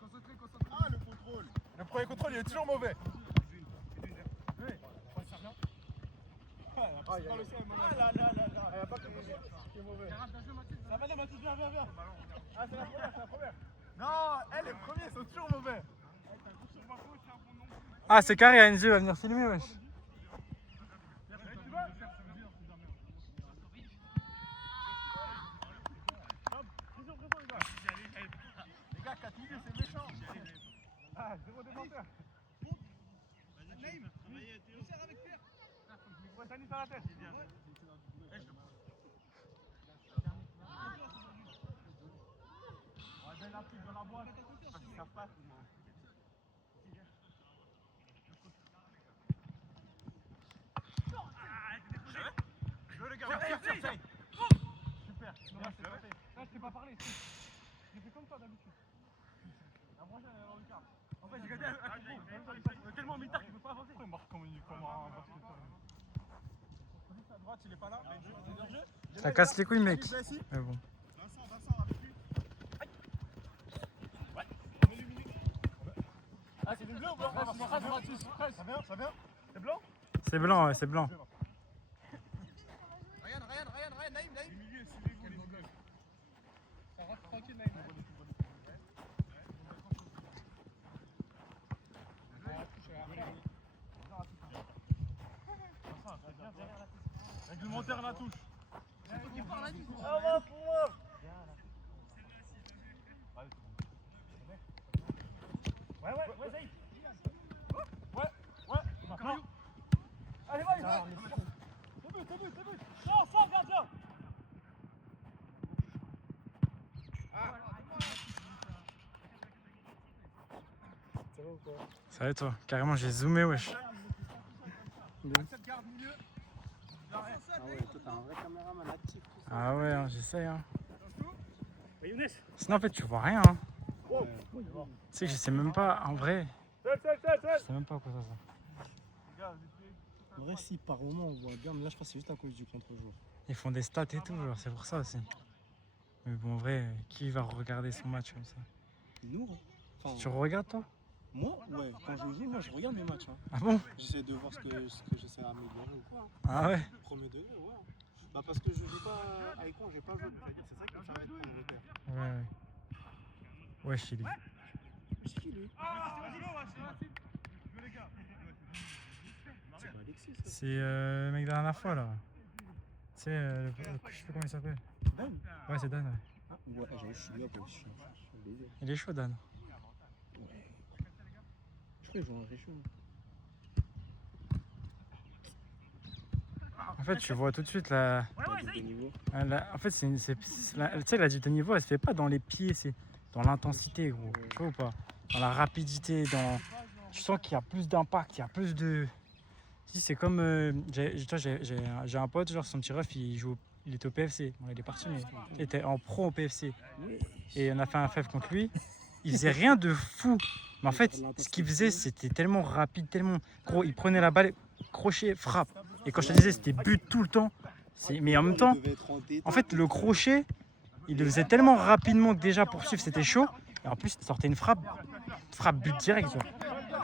Concentré. Ah, le contrôle. Le premier contrôle, il est toujours mauvais. Ah là. Il n'y a pas que le qui est mauvais. La madame, Mathis, viens. Ah, c'est la première. Non, elle, les premiers sont toujours mauvais. Ah, c'est carré, Angie va venir filmer, wesh. Les gars, 4 minutes, c'est méchant. Ah, 0 défenseur. Ouais, Tani sur la tête. Ouais, la prise dans la boîte. Parce qu'ils savent pas. Je veux le gars. Super. Là, je t'ai pas parlé. J'ai fait comme toi d'habitude. La prochaine, elle est dans le quart. En fait, j'ai gagné un tellement mitard qu'il ne peut pas avancer. Il marque comme un basketteur. À droite, il est pas là. Ça casse les couilles, mec. Mais bon. Vincent, avec lui. Ouais. Ah, c'est du bleu ou blanc? Ça vient? C'est blanc? C'est blanc, ouais, c'est blanc. Regarde, Naïm. Ça rentre tranquille, Naïm. Réglementaire la touche. Ah, va pour moi. Ouais, Zaïd. Ouais. Allez, va. C'est but. Sors, gardien. Ça va et toi? Carrément, j'ai zoomé, wesh. Cette garde milieu. Ah ouais, toi t'as un vrai caméraman actif. Ah ouais, hein, j'essaye. Hein. Younes. Sinon, en fait, tu vois rien. Hein. Tu sais que je sais même pas, en vrai. Seul. Je sais même pas à quoi ça sert. En vrai, si par moment on voit bien, mais là je pense que c'est juste à cause du contre-jour. Ils font des stats et tout, genre, c'est pour ça aussi. Mais bon, en vrai, qui va regarder son match comme ça? Nous, enfin, Tu regardes, toi? moi, ouais, quand je joue, moi je regarde mes matchs. Hein. Ah bon? J'essaie de voir ce que j'essaie d'améliorer ou quoi. Hein. Ah ouais? Premier degré, ouais. Bah parce que je joue pas avec moi, j'ai pas joué. C'est ça qui me permet de prendre le repère. Ouais. Ouais, Chili. C'est qui lui? C'est pas Alexis ça. C'est le mec de la dernière fois, là. Tu sais, je sais plus comment il s'appelle. Dan? Ouais, c'est Dan, ouais. Ah, ouais, j'avoue, je suis là pour je Il est chaud, Dan. Je crois qu'il joue en région. En fait, tu vois tout de suite la. De niveau. En fait, tu sais, la diète de niveau, elle se fait pas dans les pieds, c'est dans l'intensité, gros. Tu vois ou pas? Dans la rapidité, dans. Tu sens qu'il y a plus d'impact, il y a plus de. Si, c'est comme. J'ai un pote, genre son petit ref, il était au PFC. Bon, il est parti, mais il était en pro au PFC. Et on a fait un FF contre lui. Il faisait rien de fou. Mais en fait, ce qu'il faisait, c'était tellement rapide, tellement. Gros, il prenait la balle, crochet, frappe. Et quand je te disais, c'était but tout le temps. Mais en même temps, en fait, le crochet, il le faisait tellement rapidement que déjà pour suivre, c'était chaud. Et en plus, il sortait une frappe but direct.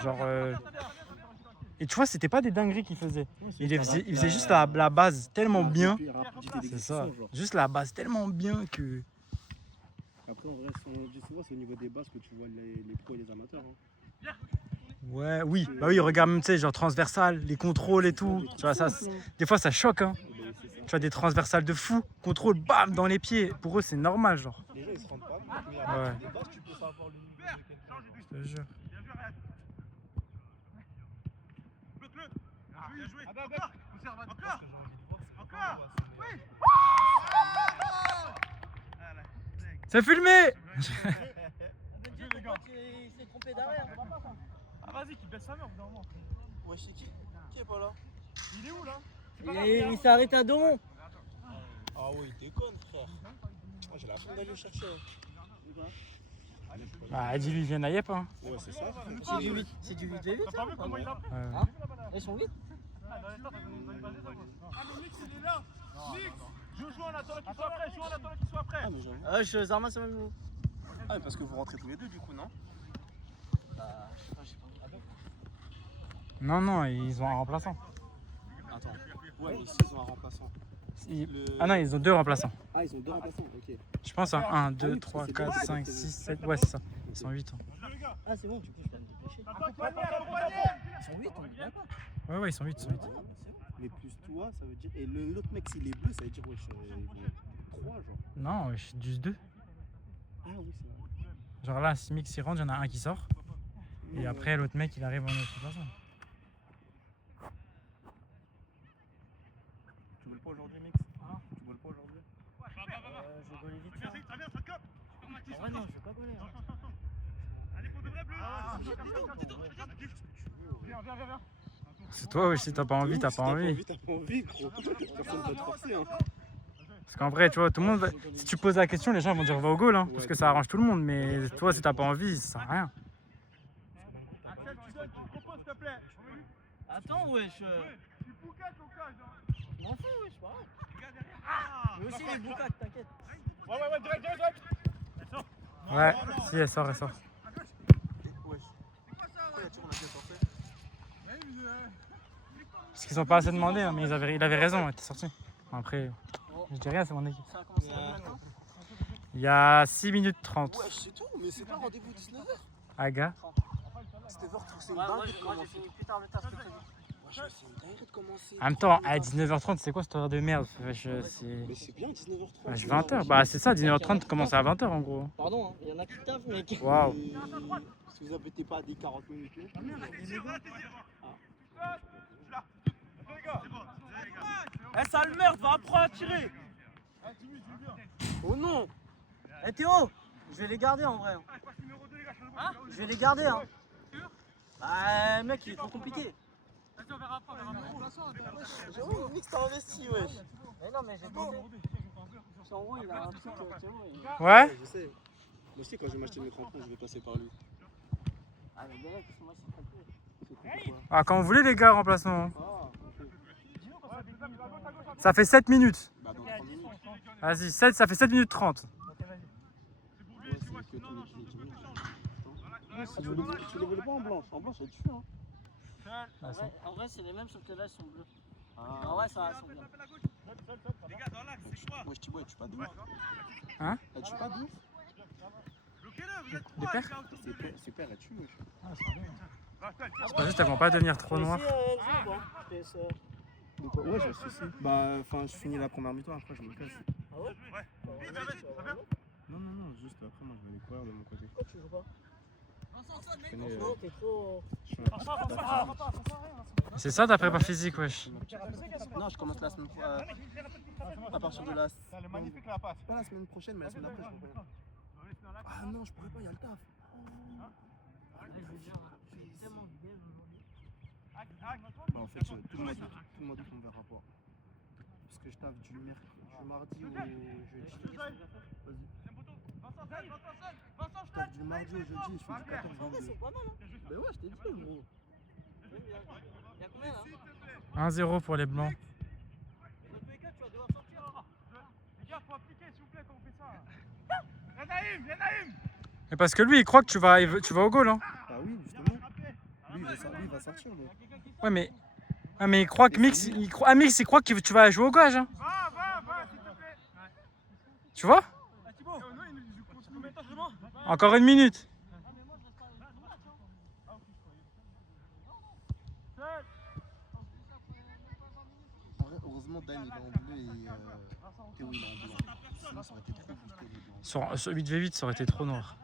Genre. Et tu vois, c'était pas des dingueries qu'il faisait. Il faisait juste la base tellement bien. C'est ça. Juste la base tellement bien que. Après, en vrai, souvent, c'est au niveau des bases que tu vois les pros et les amateurs. Hein. Ouais, oui. Bah oui, regarde même, tu sais, genre transversal, les contrôles et tout. Tu vois, ça, des fois, ça choque, hein. Tu vois, des transversales de fou, contrôle, bam, dans les pieds. Pour eux, c'est normal, genre. Les gens, ils se rendent pas compte, mais Ouais. avec des bases, tu peux savoir le niveau de quel. Je te jure. Bien joué. Encore. Oui. C'est filmé. Il s'est trompé derrière, on va pas ça. Ah, vas-y, qu'il baisse sa mère, normalement. Ouais, c'est qui est pas là? Il est où, là? Il s'est arrêté à Domon. Ah ouais, il déconne, frère. Ah, j'ai la flemme d'aller le chercher. Ah, dis-lui, viens à Yep, hein. Ouais, c'est ça. C'est du 8v8 T'as pas vu comment il a pris? Ouais. Ils sont 8. Ah, mais Mix, il est là. Mix. Joue en attendant qu'il soit prêt. Ah, mais j'avoue. Zarma c'est même nous. Ah, mais parce que vous rentrez tous les deux du coup, non? Bah, je sais pas, Non, non, ils ont un remplaçant. Attends. Ouais, mais ici ils ont un remplaçant. Ah non, ils ont 2 remplaçants. Ah, ils ont 2 remplaçants, ok. Je pense à 1, 2, oui, 3, parce que 4, c'est bien, 5, c'est 6, 7. Ouais, c'est ça. Ils sont 8. Ah, c'est bon, du coup, je peux me dépêcher. Ils sont 8, on est d'accord. Ouais, ouais, ils sont 8. Ils sont 8. Mais plus toi, ça veut dire. Et l'autre mec, s'il est bleu, ça veut dire, wesh, ils vont 3 genre. Non, je suis juste 2. Ah oui, c'est vrai. Genre là, si Mix il rentre, il y en a un qui sort. Et Ouais. après, l'autre mec, il arrive en autre façon. Tu voles pas aujourd'hui, Mix? Tu voles pas aujourd'hui? Je vais goler vite fait. En vrai, non, je vais pas goler. Viens. C'est toi, ouais, si t'as pas envie, t'as Si pas envie. T'as pas envie, gros. Personne va te forcer, hein. Parce qu'en vrai, tu vois, tout le monde. Si tu poses la question, les gens vont dire va au goal, hein, parce Ouais, que ça arrange tout le monde. Mais toi, si t'as pas envie, ça sert à rien. Axel, tu donnes, tu proposes, s'il te plaît. Attends, wesh. Tu boucaques au cas, genre. Je m'en fous, wesh, pas grave. Mais aussi les boucaques, t'inquiète. Ouais, direct. Ouais, si, elle sort. Wesh. Pourquoi la tire, on a déjà sorti? Parce qu'ils ont pas assez demandé, hein, mais il avait raison, il était sorti. Après, je dis rien, c'est mon équipe. Ça a commencé à maintenant. Il y a 6 minutes 30. Wesh, c'est tout, mais c'est pas rendez-vous 19h. Aga. C'était voir, c'est une Ouais, moi, dinguerie de j'ai commencer. fini plus tard le taf que prévu. Wesh, c'est une dinguerie de commencer. En même temps, à 19h30, c'est quoi cette heure de merde? Wesh, c'est. Mais c'est bien, 19h30. Wesh, 20h. Bah, c'est ça, 19h30 commence à 20h en gros. Pardon, hein, il y en a qui taffent, mec. Waouh. Si vous n'habitez pas à des 40 minutes, Eh, sale merde, va apprendre à tirer. Oh non. Eh Théo, je vais les garder en vrai. Hein? Je vais les garder, hein. Bah, mec, il est trop compliqué. j'avoue, Mix t'as investi, wesh. Mais non, mais j'ai tenté. Parce qu'en gros, il a un truc, Théo. Ouais? Je sais. Moi aussi, quand je vais m'acheter mes crampons, je vais passer par lui. Ah, mais direct, parce que moi, c'est complet. C'est quoi? Ah, quand vous voulez, les gars, remplacement. hein. Ah, ok. Ça fait 7 minutes. Bah, dans 30 minutes. Vas-y, ça fait 7 minutes 30. Ouais, c'est que ton équipe est 10 minutes. Tu les voulais pas en blanche? En blanche, elle tue, hein. En vrai, c'est les mêmes, sauf que là, ils sont bleus. Ah, En vrai, ça va, bien. wesh, tu tue pas de ouf. Hein? Elle tue pas de ouf? Des paires? Ses pères, elle tue, wesh. C'est pas juste, elles vont pas devenir trop noires. Donc, ouais, j'ai le souci. Bah, enfin, je finis la première mi-temps, après, je me casse. Ah ouais? Non, juste après, moi, je vais aller courir de mon côté. Pourquoi tu joues pas? Je connais, Non, t'es trop. C'est ça ta prépa physique, wesh. Non, je commence la semaine prochaine. À partir de la. Elle est magnifique la passe. Pas la semaine prochaine, mais la semaine d'après, je pourrais. Ah non, je pourrais pas, il y a le taf. Bah, en fait, tout le mois d'août, on me verra pas. Parce que je taffe du mardi au jeudi. Vas-y. Je taffe du mardi au jeudi et je fais du 14 En vrai, 22. c'est pas mal, hein. Bah ouais, je t'ai dit, gros. Il y a combien là? 1-0 pour les blancs. Dans tous les cas, tu vas devoir sortir. Les gars, faut appliquer s'il vous plaît quand on fait ça. Viens Naïm. Mais parce que lui, il croit que tu vas au goal, hein. Bah oui, justement. Lui, il va sortir. Mais... Ouais, mais il croit que Mix, il croit que tu vas jouer au gage, hein. Va, s'il te plaît. Tu vois? Thibaut, il compte combien de temps vraiment? Encore 1 minute. En vrai, heureusement, Dan il est en bleu et Théo il est en blanc. Sinon, ça aurait été trop boosté les blancs. Sur 8v8, ça aurait été trop noir.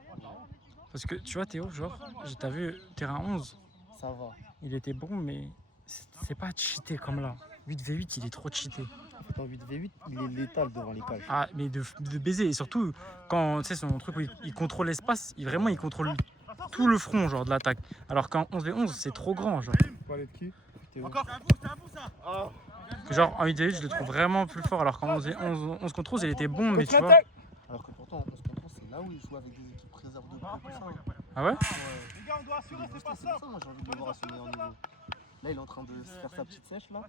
Parce que tu vois, Théo, genre, t'as vu terrain 11, Ça va. il était bon, mais c'est pas cheaté comme là. 8v8, il est trop cheaté. En fait, en 8v8, il est létal devant les cages. Ah, mais de baiser. Et surtout, quand tu sais, son truc où il contrôle l'espace, il contrôle tout le front, genre, de l'attaque. Alors qu'en 11v11, c'est trop grand, genre. Parler de qui? Théo. Encore. C'est un bout ça. Que genre, en 8v8, je le trouve vraiment plus fort. Alors qu'en 11v11, 11 contre 11, il était bon, mais tu vois. Alors que pourtant, en 11 contre 11, c'est là où il joue avec des équipes réserves de points. Ah ouais? Les gars, on doit assurer, c'est pas C'est pour simple. ça, moi j'ai envie de le voir à son meilleur niveau. Là, il est en train de se faire sa petite sèche là.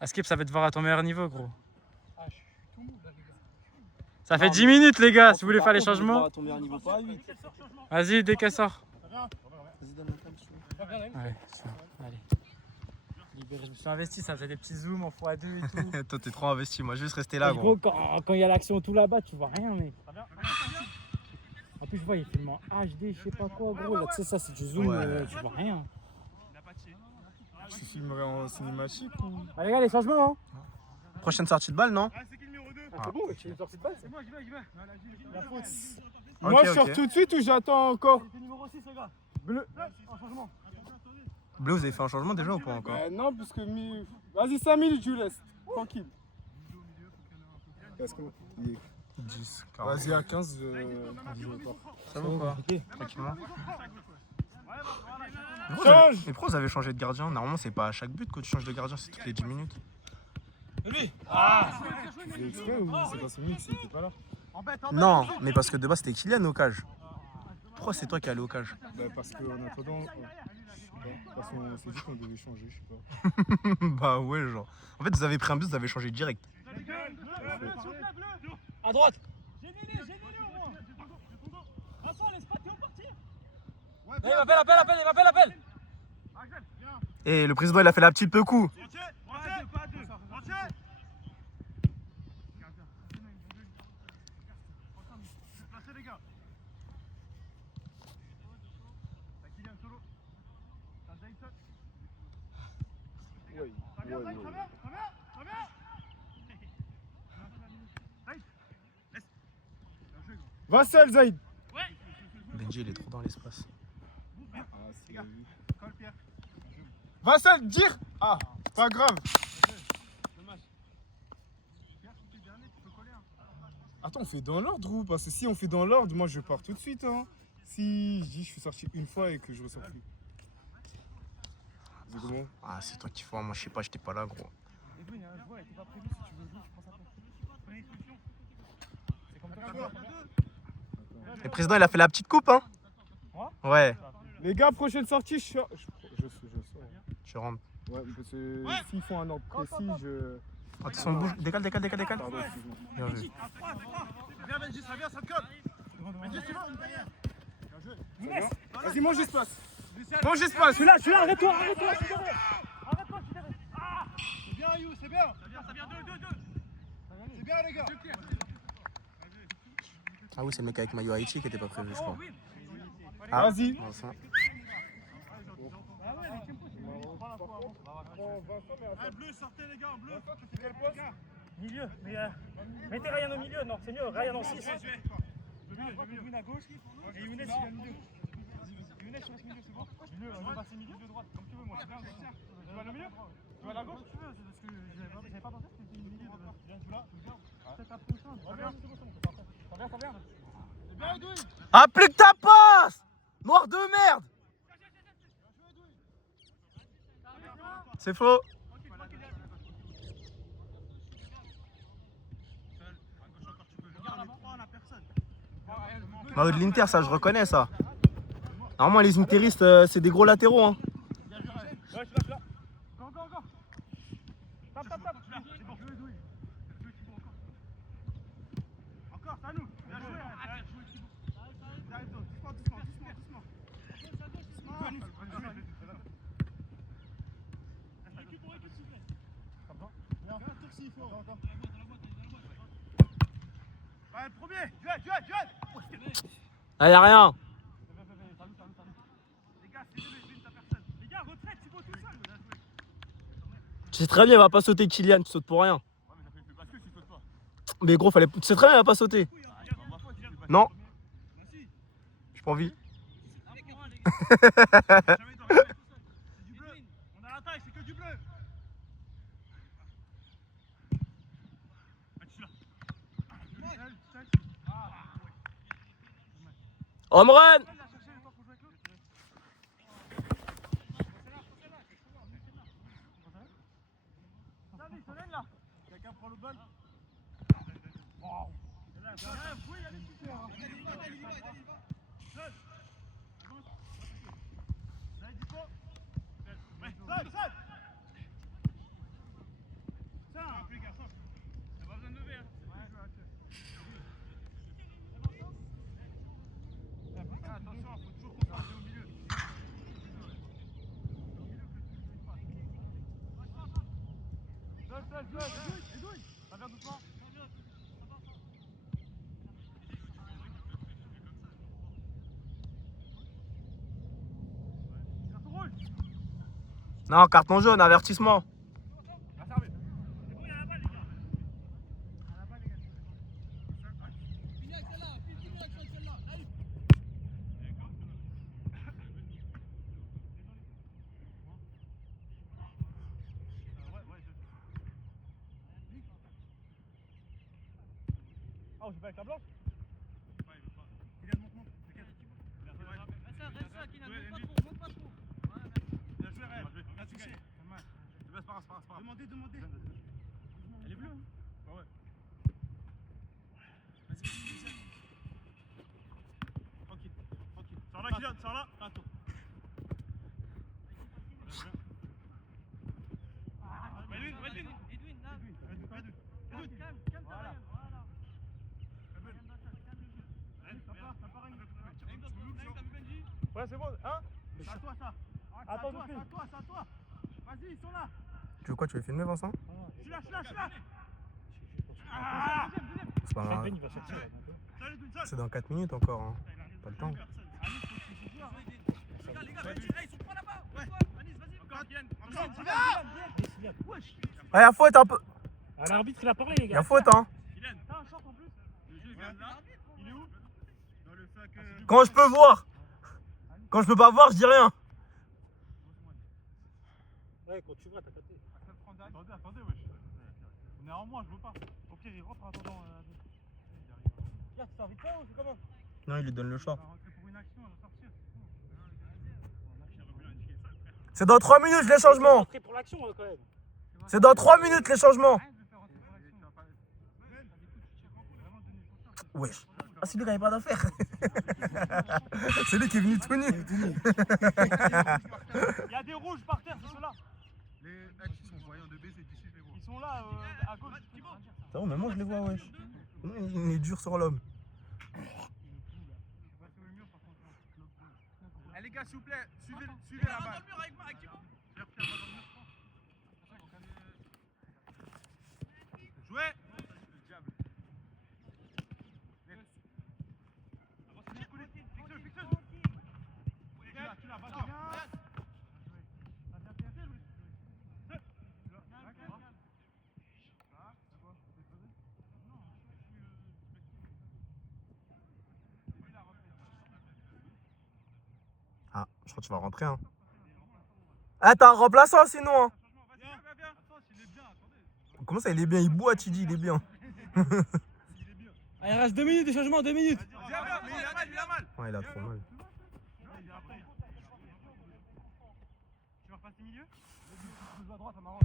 Askip, ça va te voir à ton meilleur niveau, gros. Ah, je suis tout mou là, les gars. Ça fait 10 minutes, les gars, si vous voulez faire les Par contre, on changements. va tomber à un niveau pas à 8. Vas-y, dès qu'elle sort. Vas-y, donne la table, si tu veux. Ouais, tiens, allez. Libéré, je me suis investi, ça faisait des petits zooms en x2 et tout. Toi, t'es trop investi. Moi, juste rester là, Gros, gros. quand il y a l'action tout là-bas, tu vois rien, mec. En plus, je vois, il filme en HD, je sais pas quoi, gros. Là, tu sais, ça, c'est du zoom, Ouais. tu vois rien. Tu filmerais en cinématique ou. Allez, les gars, les changements, hein. Prochaine sortie de balle, non? C'est qui le numéro 2? C'est bon, tu es sorti de balle, c'est bon. J'y vais. La faute. Moi, Ok, je sors ok. tout de suite ou j'attends encore? C'est numéro 6, les gars. Bleu. En changement. Bleu, vous avez fait un changement déjà ou pas encore? Non, parce que. Vas-y, 5 minutes, je vous laisse. Tranquille. Parce que. 10, 40. Vas-y, à 15, Ça va ou quoi? Tranquillement. Change. Mais pourquoi vous avez changé de gardien? Normalement, c'est pas à chaque but que tu changes de gardien, c'est toutes les 10 minutes. Tu fais exprès ou c'est pas celui qui c'était pas là? Non, mais parce que de base, c'était Kylian au cage. Pourquoi c'est toi qui es allé au cage? Bah, parce qu'en attendant. Je sais pas. Parce qu'on s'est dit qu'on devait changer, je sais pas. Bah ouais, genre. En fait, vous avez pris un but, vous avez changé direct. À droite. Il m'appelle. Et le président, il a fait la petite peu coup. Va seul, Zaïd. Benji, il est trop dans l'espace. Va seul, dire. Ah, pas grave. Attends, on fait dans l'ordre ou? Parce que si on fait dans l'ordre, moi je pars tout de suite. Hein. Si je dis je suis sorti une fois et que je ressors plus. C'est comment? Ah, c'est toi qui vois, moi je sais pas, j'étais pas là, gros. Le président, il a fait la petite coupe, hein? Ouais, Les gars, prochaine sortie, je sors. Je sors. tu rentres. Ouais, parce que s'ils font un ordre précis, je. Attention, bouge, décale. Pardon, excuse-moi. Bien vu. Viens, Benji, ça vient, ça te colle. Benji, tu vas? Vas-y, mange espace. Mange espace. Je suis là, arrête-toi. C'est bien, You, c'est bien. Ça vient 2. C'est bien, les gars. Ah oui, c'est le mec avec maillot Haïti qui était pas prévu, je crois. Ah, Vas-y. bon, ça. Bleu, sortez, les gars, en bleu. Tu fais quel poste? Milieu, mais mettez Ryan au milieu, non, c'est mieux, Ryan en 6. Younes à gauche et Younes il est au milieu. Younes, tu restes milieu, c'est bon? Milieu, on va passer milieu de droite, comme tu veux, moi. Tu vas aller au milieu? Tu vas aller à gauche? Tu veux, c'est parce que j'avais pas pensé que c'était une milieu de. Viens, tu là, tu viens. C'est après ça. Ça vient. C'est bien, Edoui. Applique ta passe! Noir de merde! C'est faux. Mario de l'Inter, ça je reconnais ça. Normalement les interistes c'est des gros latéraux hein. Ouais, je suis là. Encore. Tape. C'est bon. Encore, c'est à nous. Bien joué. Doucement. Ouais, le premier. Duel. Ah y'a rien. Les gars, c'est ta personne. Les gars, retraite, tu vas tout seul. Tu sais très bien il va pas sauter Kylian, tu sautes pour rien. Ouais, mais ça fait plus bascule s'il saute pas. Mais gros fallait. Tu sais très bien il va pas sauter. Non. J'ai pas envie. Jamais t'en remets. C'est du bleu. On a la taille, c'est que du bleu. Ah, tu suis là. Home run. Quelqu'un prend le bal. Ça vient doucement. Non, carton jaune, avertissement. Ah, on joue pas avec la blanche? Demandez. Elle est bleue, hein? Bah ouais. Vas-y. Tranquille. Sors là, Kylian, sors là. Attends. Ouais, c'est bon, hein? C'est à toi ça. Attends, c'est à toi. Vas-y, ils sont là. Tu veux quoi, tu veux filmer, Vincent? Je suis là. C'est pas grave. C'est dans 4 minutes encore, hein. Pas le temps. Ah, y'a faute un peu. Ah, l'arbitre, il a parlé, les gars. Y'a faute, hein. T'as un short en plus? Il est où? Dans le sac. Quand je peux voir. Quand je peux pas voir, je dis rien. Ouais, quand tu vois, t'as capté. Attendez, wesh. On est en moins, je veux pas. Au pire, il rentre en attendant. Regarde, tu t'invites pas ou c'est comment? Non, il lui donne le short. On va rentrer pour une action, on va sortir. C'est dans 3 minutes les changements. Pour l'action, quand même. C'est dans 3 minutes les changements. Wesh. Ah, c'est lui qui n'avait pas d'affaire. C'est lui qui est venu tout nu. Il y a des rouges par terre, c'est ceux-là. Les mecs qui sont voyants de baiser d'ici, je les vois. Ils sont là, à gauche. C'est bon, mais moi je les vois, wesh. Il est dur sur l'homme. Eh les gars, s'il vous plaît, suivez la balle. Jouez. Ah, je crois que tu vas rentrer, hein. Ah, t'as un remplaçant sinon, hein. Comment ça, il est bien? Il boit, tu dis, il est bien. Ah, il reste 2 minutes de changement, 2 minutes. Il a mal. Ouais, il a trop mal. Tu vas repasser milieu? Je joue à droite, ça m'arrange.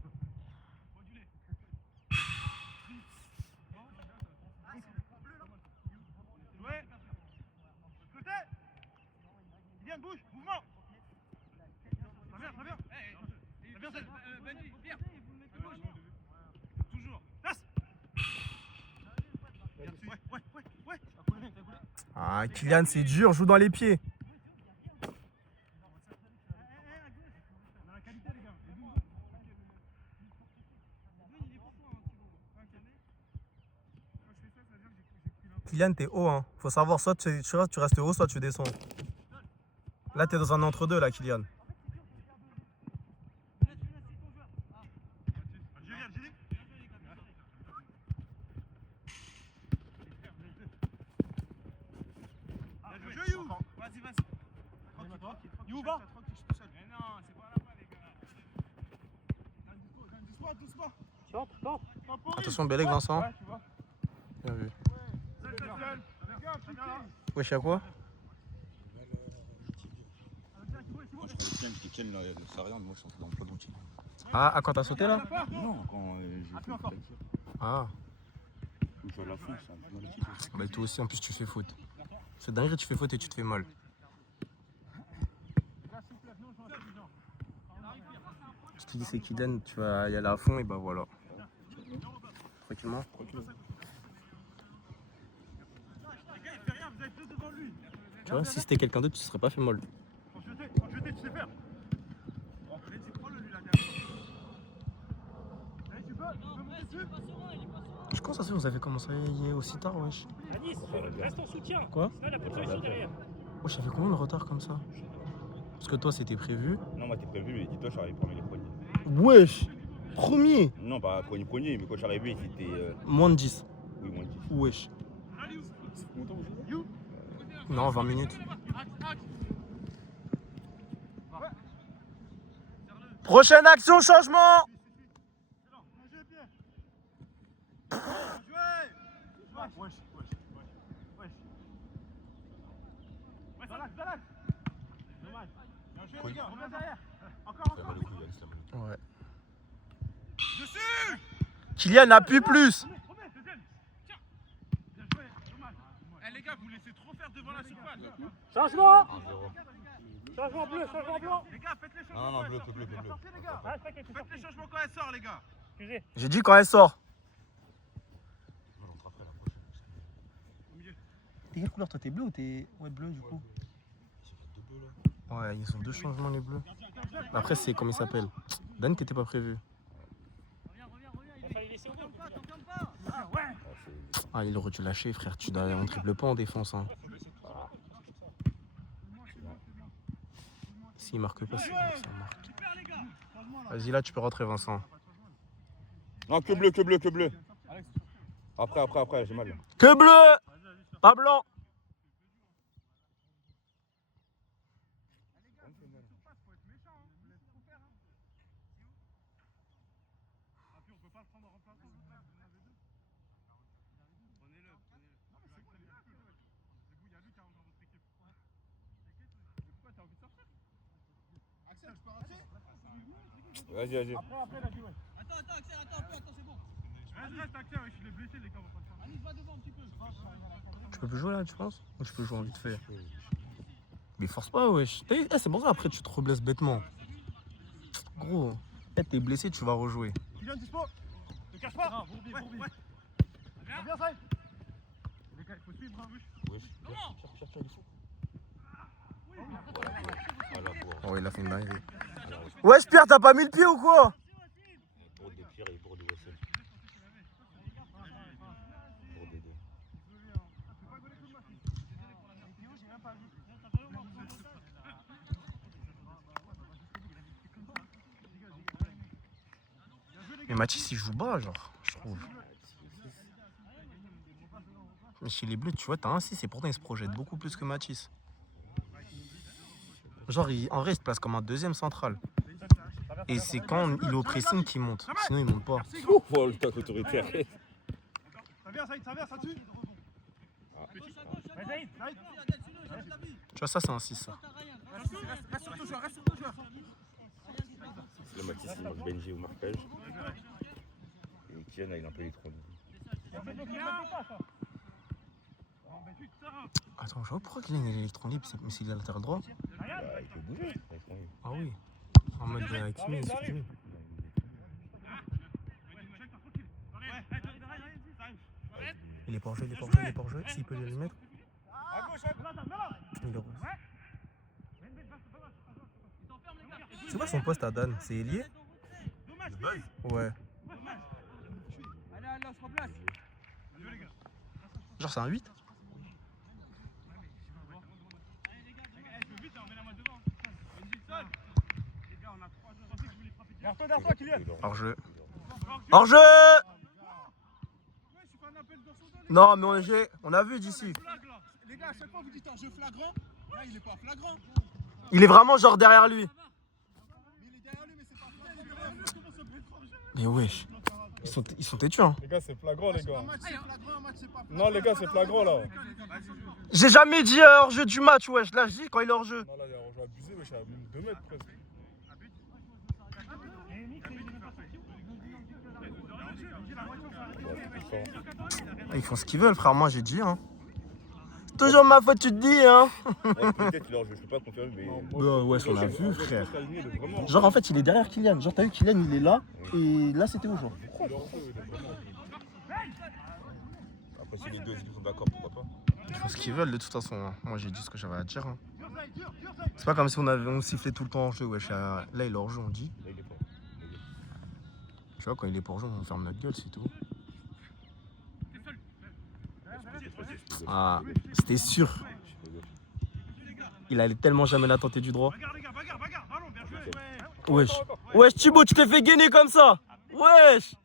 Ouais. Côté. Kylian, bouge, mouvement. Ça vient. Ça vient, Benji, Pierre. Toujours. Passe. Ouais. Ah, Kylian, c'est dur, joue dans les pieds. Kylian, t'es haut, hein. Faut savoir, soit tu restes haut, soit tu descends. Là, t'es dans un entre-deux, là, Kylian. You va? Mais non, c'est pas là-bas, les gars. Doucement. Attention, Bélec, Vincent. Ouais, tu vois. Bien vu. Wesh, y'a quoi? Moi, je croyais bien que Ken, ça sert à rien, mais moi, je suis dans le plan d'outil. Ah, quand t'as sauté, là? Non, quand j'ai fait le taxi. Ah. Je joue à la fin, ça, dans l'équipe. Bah, toi aussi, en plus, tu fais faute. C'est dingue, tu fais faute et tu te fais mal. Je te dis, c'est Kylian, tu vas y aller à fond et bah voilà. Tranquillement. Tu vois, si c'était quelqu'un d'autre, tu serais pas fait mal. Quand jeter, tu sais faire. Allez, tu peux me Comment ça se fait que vous avez commencé aussi tard, wesh? Anis, reste en soutien. Quoi? Sinon, il y a pas de solution derrière. Wesh, ça fait combien de retard comme ça? Parce que toi, c'était prévu. Non, moi, t'es prévu, mais dis-toi, je suis arrivé premier les premiers. Wesh! Premier! Non, pas premier, mais quand je suis arrivé, c'était. Moins de 10. Oui, moins de 10. Wesh. C'est longtemps aujourd'hui? Non, 20 minutes. Prochaine action, changement! Ouais. Kylian appuie plus! Eh les gars, vous laissez trop faire devant la surface. Changement. Changement bleu, changement blanc. Les gars, faites les changements. Non, non, quand bleu, elle sort. bleu, bleu, bleu. Sortez, les gars. Ah, c'est vrai qu'elle s'est Faites les sortie. changements quand elle sort, les gars. Excusez. J'ai dit quand elle sort. T'es quelle couleur toi? T'es bleu ou t'es. Ouais, bleu du coup. Ouais, ils ont deux changements les bleus. Après, c'est comment il s'appelle? Dan, t'étais pas prévu. Il fallait laisser ouvert. Ah, il aurait dû lâcher, frère. On triple pas en défense. Hein. S'il marque pas, c'est bon, ça marque. Vas-y, là, tu peux rentrer, Vincent. Non, que bleu, que bleu, que bleu. Après, j'ai mal. Que bleu! Pas blanc! Vas-y, vas-y. Attends, Axel, attends un peu, attends, c'est bon. Reste, Axel, il est blessé, les gars, on va pas le faire. Anis, va devant un petit peu. Tu peux plus jouer là, tu penses? Ou tu peux jouer en vite fait? Mais force pas, wesh. C'est pour ça, après, tu te reblesses bêtement. Gros, t'es blessé, tu vas rejouer. Kylian, dispo. Ne cache pas. Bourbi. Viens, Saïd. Les gars, il faut suivre, hein, wesh. Oh, il a fait une dinguerie. Wesh, Pierre, t'as pas mis le pied ou quoi? Pour des Pierre et pour des Wessel. Pour des deux. Mais Mathis, il joue bas, genre, je trouve. Mais chez les Bleus, tu vois, t'as un 6 et pourtant il se projette beaucoup plus que Mathis. Genre, en vrai, il se place comme un deuxième central. Et c'est quand il est au pressing qu'il monte. Sinon, il monte pas. Oh, le tac autoritaire. Ça vient, Saïd, ça dessus. Tu vois, ça, c'est un 6, ça. Reste sur ton joueur, reste sur ton joueur. Le Mathis, il manque Benji ou Marpège. Et Kylian, il a un peu électronique. Attends, je vois pourquoi Kylian est électron libre, mais c'est latéral droit. Bah, il peut bouger, électronique. Ah oui. En mode Kimi, excusez. Il est pas en jeu, il est pas en jeu. S'il peut le mettre. Il est rouge. C'est quoi son poste à Dan? C'est ailier? Ouais. Allez, on se replace. Genre c'est un 8? Derrière toi, Kylian. Hors jeu. Hors jeu! Non mais on a vu d'ici. Les gars, à chaque fois vous dites un jeu flagrant, là il est pas flagrant. Il est vraiment genre derrière lui. Il est derrière lui, mais c'est pas flagrant. Mais wesh. Ils sont têtus hein. Les gars, c'est flagrant, les gars. Non, les gars, c'est flagrant là. J'ai jamais dit hors jeu du match, wesh. Là, je dis quand il est hors jeu. Non, là, il y a un jeu abusé, wesh, à même 2 mètres presque. Ils font ce qu'ils veulent, frère. Moi, j'ai dit, hein. Toujours ma faute, tu te dis, hein. Ouais, peut-être il est hors jeu, je peux pas confirmer, mais. Bah, ouais, on l'a vu, frère. Genre, en fait, il est derrière Kylian. Genre, t'as vu, Kylian, il est là. Et là, c'était où, genre? Après, si les deux équipes sont d'accord, pourquoi pas? Ils font ce qu'ils veulent, de toute façon. Hein. Moi, j'ai dit ce que j'avais à dire. Hein. C'est pas comme si on sifflait tout le temps en jeu, wesh. Là, il est hors jeu, on dit. Là, il est pas. Tu vois, quand il est pour jeu, on ferme notre gueule, c'est tout. Ah, c'était sûr. Il allait tellement jamais la tenter du droit. Wesh. Wesh, Thibaut, tu t'es fait gainer comme ça. Wesh.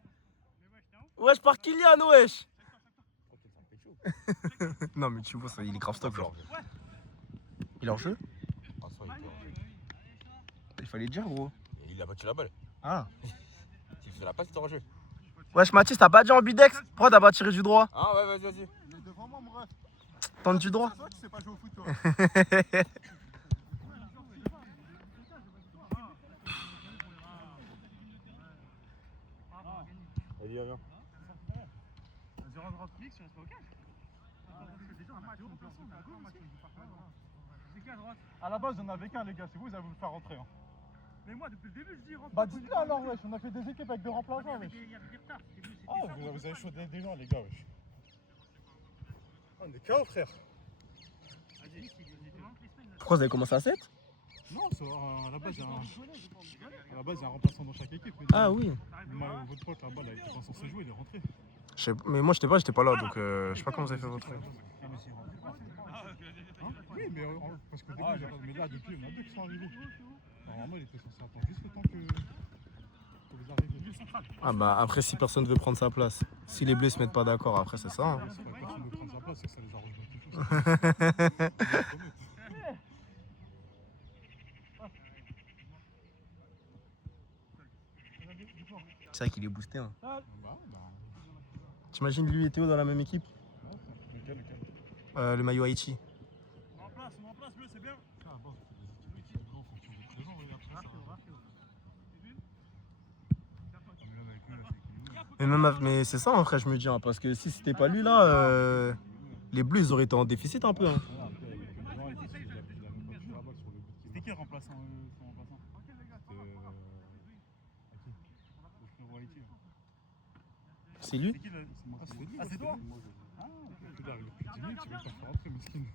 Wesh, par Kylian, wesh. Non, mais Thibaut, ça, il est grave stop, genre. Il est en jeu? Il fallait dire, gros. Il a battu la balle. Ah. S'il faisait la passe, il était en jeu. Wesh, Mathis, t'as pas dit ambidex? Pourquoi t'as pas tiré du droit? Ah ouais, vas-y. Il est devant moi, mon ref. Tente du droit? C'est toi qui sais pas jouer au foot, toi. Vas-y, viens. Vas-y, rentre Félix, tu restes pas au cage. À la base, on avait qu'un, les gars. C'est vous, vous avez voulu faire rentrer. Hein. Mais moi, depuis le début, je dis rentre. Bah, dites-le alors, wesh. On a fait des équipes avec des remplaçants, wesh. Oh, vous avez chaudé des gens, les gars, wesh. On est KO, frère. Pourquoi vous avez commencé à 7? Non, à la base, il y a un remplaçant dans chaque équipe. Ah oui. Votre pote là-bas, il était pas censé jouer, il est rentré. Mais moi, j'étais pas là, donc je sais pas comment vous avez fait votre. Oui, mais parce qu'au début, mais là, depuis, il y en a deux qui sont arrivés. Normalement, il était censé attendre juste le temps que vous arriviez. Ah bah après, si personne veut prendre sa place, si les bleus se mettent pas d'accord, après c'est ça. Hein. Si personne ne veut prendre sa place, c'est que ça les arrange quelque chose. C'est vrai qu'il est boosté. Hein. T'imagines lui et Théo dans la même équipe? Lequel Le maillot Haïti. On remplace, bleu, c'est bien. Ah bon, Mais c'est ça en vrai, je me dis, hein, parce que si c'était pas lui là, les bleus ils auraient été en déficit un peu. Hein. C'était qui le remplaçant son remplaçant? C'est lui? Ah, c'est toi? Ah, tu veux pas faire rentrer, mesquine.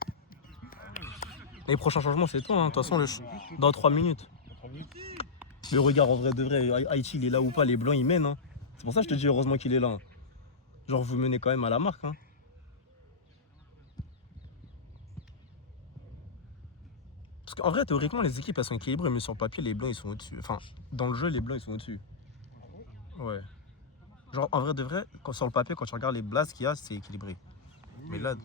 Les prochains changements c'est toi, hein. De toute façon dans 3 minutes. Mais regarde, en vrai de vrai, Haïti il est là ou pas, les blancs ils mènent. Hein. C'est pour ça que je te dis heureusement qu'il est là. Hein. Genre vous menez quand même à la marque. Hein. Parce qu'en vrai théoriquement les équipes elles sont équilibrées, mais sur le papier les blancs ils sont au-dessus. Enfin dans le jeu les blancs ils sont au-dessus. Ouais. Genre en vrai de vrai, sur le papier quand tu regardes les blasts qu'il y a c'est équilibré. Mais là.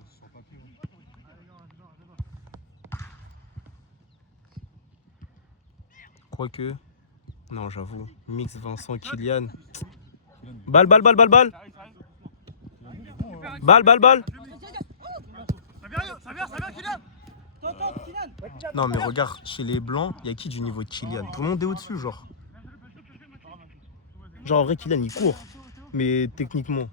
Quoique. Non, j'avoue. Mix Vincent, Kylian. Balle. Balle. Ça vient, Kylian. Non, mais regarde, chez les blancs, il y a qui du niveau de Kylian? Tout le monde est au-dessus, genre. Genre, en vrai, Kylian, il court. Mais techniquement,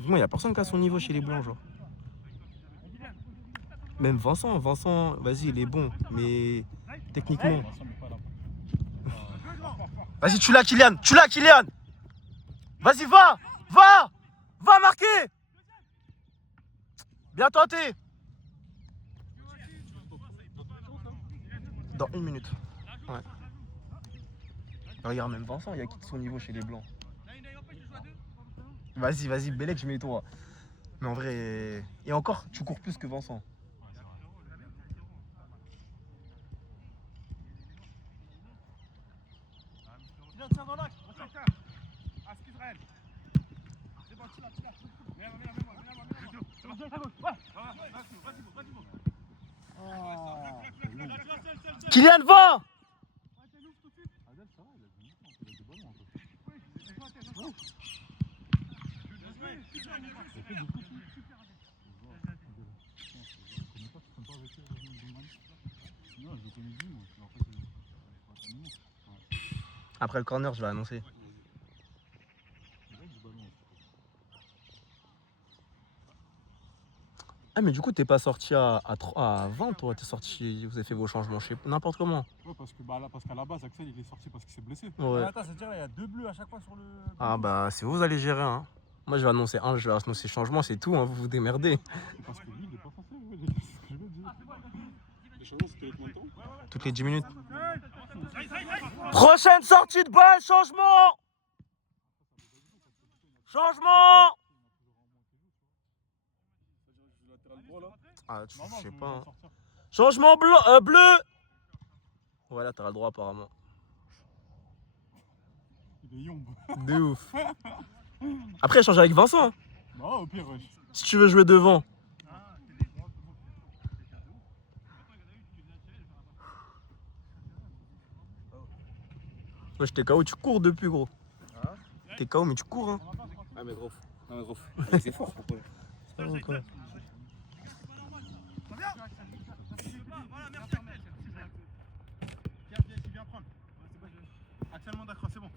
il n'y a personne qui a son niveau chez les blancs, genre. Même Vincent, vas-y, il est bon. Mais techniquement. Vas-y, tu l'as, Kylian. Vas-y, va marquer. Bien tenté. Dans 1 minute. Ouais. Regarde, même Vincent, il y a qui de son niveau chez les blancs? Vas-y, Bellec, je mets toi. Mais en vrai. Et encore, tu cours plus que Vincent. Tiens dans l'axe. Ah, c'est Israël. C'est bon, tu l'as. Kylian, va! Après le corner, je vais annoncer. Ah mais du coup t'es pas sorti à 20 toi, t'es sorti, vous avez fait vos changements chez n'importe comment. Ouais parce qu'à la base Axel il est sorti parce qu'il s'est blessé. Ouais. Ah, attends, c'est-à-dire il y a 2 bleus à chaque fois sur le... Ah bah c'est vous allez gérer hein. Moi je vais annoncer changement, c'est tout, hein, vous vous démerdez. Parce que lui il est pas censé jouer, c'est ce que je veux dire. Les changements c'était avec longtemps? Toutes les 10 minutes. Prochaine sortie de balle, changement. Ah, je Non, non, sais je pas. vais Hein. sortir. Changement bleu. Voilà, t'auras le droit apparemment. Il est yombe. De ouf. Après, échange avec Vincent. Hein. Non, au pire, wesh. Si tu veux jouer devant. Ouais, t'es KO, tu cours depuis, gros. T'es KO, mais tu cours, hein. Ah, mais gros. Non, mais gros. C'est fort, pourquoi? Ça va, quoi. Viens prendre. Axel Mandacross, c'est bon.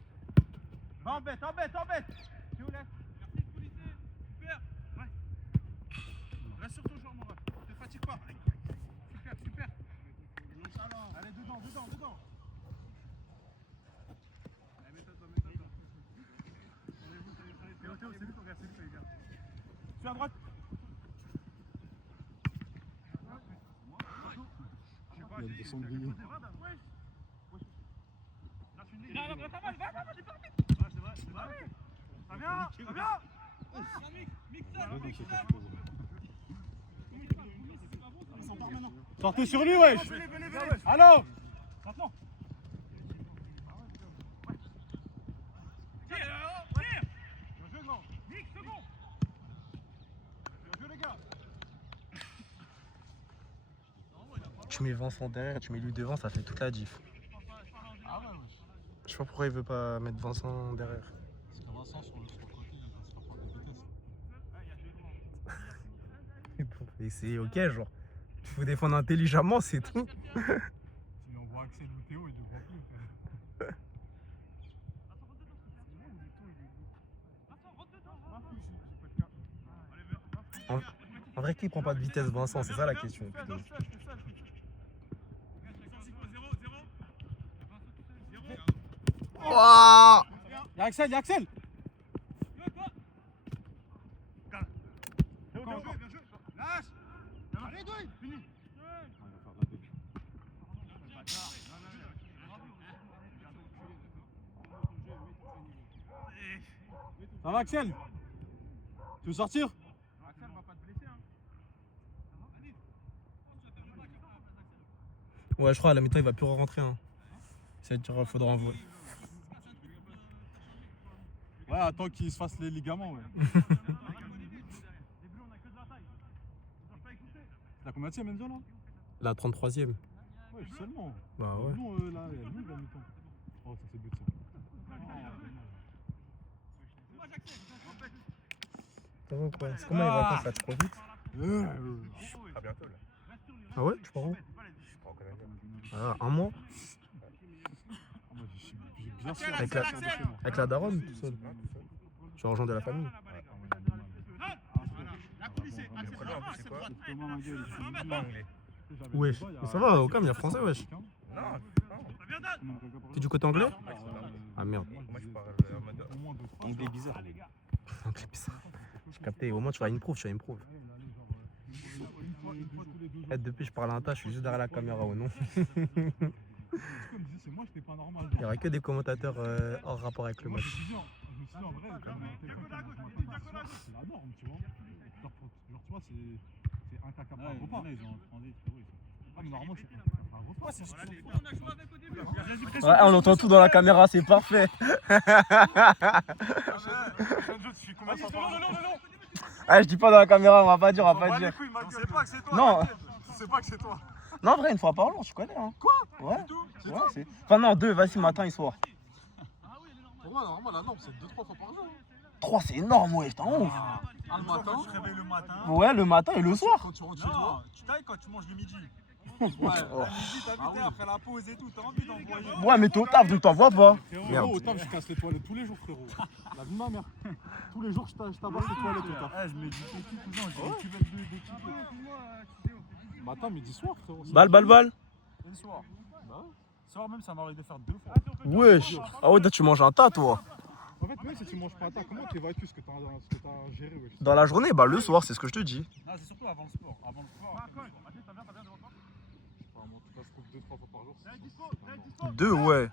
Va en bête. Tu où laisse? Merci, policier. Super. Ouais. Reste sur ton joueur, mon ref. Ne te fatigue pas. Super. Allez, dedans. Allez, mets-toi. Théo, c'est lui ton gars, Suis à droite. Il y a des cendriers. Sortez sur lui, wesh. Allô. Maintenant. Bien joué, non. Nick, c'est bon. Bien joué, les gars. Tu mets Vincent derrière, tu mets lui devant, ça fait toute la diff. Ah ouais, wesh. Je sais pas pourquoi il veut pas mettre Vincent derrière. Parce que Vincent, sur le côté, il va se faire prendre des vitesses. Et c'est ok, genre. Il faut défendre intelligemment, c'est tout. Si on voit Axel ou Théo, il ne voit plus. En vrai, qui prend pas de vitesse, Vincent? C'est ça la question. Putain. Ouah. Y'a Axel. Théo, bien joué. Lâche. Allez, Douille, fini. Ça va, Axel? Tu veux sortir? Axel va pas te blesser, hein. Ouais, je crois à la mi-temps, il va plus rentrer. Hein. Il faudra envoyer. Ouais, attends qu'il se fasse les ligaments, ouais. T'as combien de tiers, Menzo, là? La 33e. Ouais, seulement. Bah ouais. Nous, là, il y a nous, la mi-temps. Oh, ça c'est but, ça. Ça va quoi? C'est comment les vacances là? Tu trop vite? À bientôt, là. Ah ouais? Tu pars où? Je prends au Canada. Ah, un mois? Ah, moi, j'ai bien sûr Avec la daronne, tout seul. Tu vas rejoindre de la famille. C'est quoi? anglais. Wesh. Mais ça va, aucun, il y a français, wesh. Non. T'es du côté anglais? Ah merde. Moi, je parle en mode. Anglais bizarre. Anglais bizarre. J'ai capté, au moins tu vas improve, Eh, depuis je parle à un tas, je suis juste derrière la caméra ou non. C'est moi, j'étais pas normal. Il n'y aura que des commentateurs hors rapport avec le Moi, match. je me suis dit, en vrai, comme quelqu'un qui mange matin, c'est la norme, tu vois. Genre, tu vois, c'est un caca par repas. Ah, mais normalement, c'est un caca par repas. Ouais, on entend tout dans la caméra, c'est parfait. Ah, je dis pas dans la caméra, on va pas dire, On sait pas que c'est toi. Non. Tu sais pas que c'est toi. Non, en vrai, une fois par jour, je connais. Hein. Quoi? Ouais. C'est Ouais, tout? c'est. Enfin, non, deux, vas-y, matin et soir. Pour moi, normalement, la norme, c'est 2-3 fois par jour. 3, c'est énorme, ouais, t'es en ouf. Le matin, quand tu te réveilles le matin. Ouais, le matin et le soir. Quand tu rentres chez toi. Tu tailles quand tu manges le midi. Ouais, le midi, t'as vu, après la pause et tout, t'as envie d'envoyer. Ouais, mais t'es au taf, donc t'en vois pas. Frérot, au taf, je casse les toilettes tous les jours, frérot. La vie de ma mère. Tous les jours, je tabasse les toilettes au taf. Je mets du petit cousin, j'ai une cuvette de matin, midi, soir, frérot. Balle. Le soir. Bah, soir même, ça m'arrive de faire 2 fois. Wesh. Ah ouais, toi, tu manges un tas, toi. En fait, même si tu manges pas ta, comment tu évacues ce que t'as géré, wesh? Dans la journée, bah le soir, c'est ce que je te dis. Non, c'est surtout avant le sport. Avant le sport. T'as bien devant toi? En tout cas, je trouve 2-3 fois par jour. 2, ouais.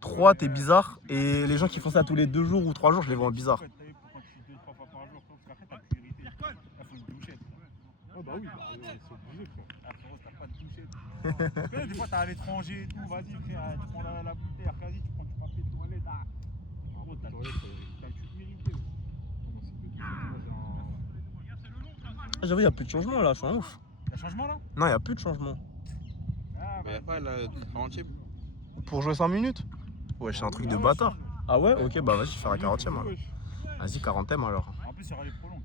3, t'es bizarre. Et les gens qui font ça tous les 2 jours ou 3 jours, je les vois en bizarre. T'as vu pourquoi tu fais 2-3 fois par jour? Parce qu'après, t'as pu irriter. Il faut une douchette. Ouais, bah Bah oui, c'est obligé, frère. Ah, frérot, t'as pas de toucher. Tu connais, des fois, t'es à l'étranger et tout, vas-y, frère, tu prends la bouteille, après, vas-y, tu prends du papier de toilette. Ah, frérot, t'as le cul irrité. Ah, j'avoue, il n'y a plus de changement là, je suis un ouf. Y'a changement là? Non, il n'y a plus de changement. Ah, Mais y'a pas la 40e. Pour jouer 5 minutes? Ouais, c'est un truc de bâtard. Ah ouais? Ok, bah vas-y, je vais faire la 40e alors. Vas-y, 40e alors. En plus, il y aura les prolonges.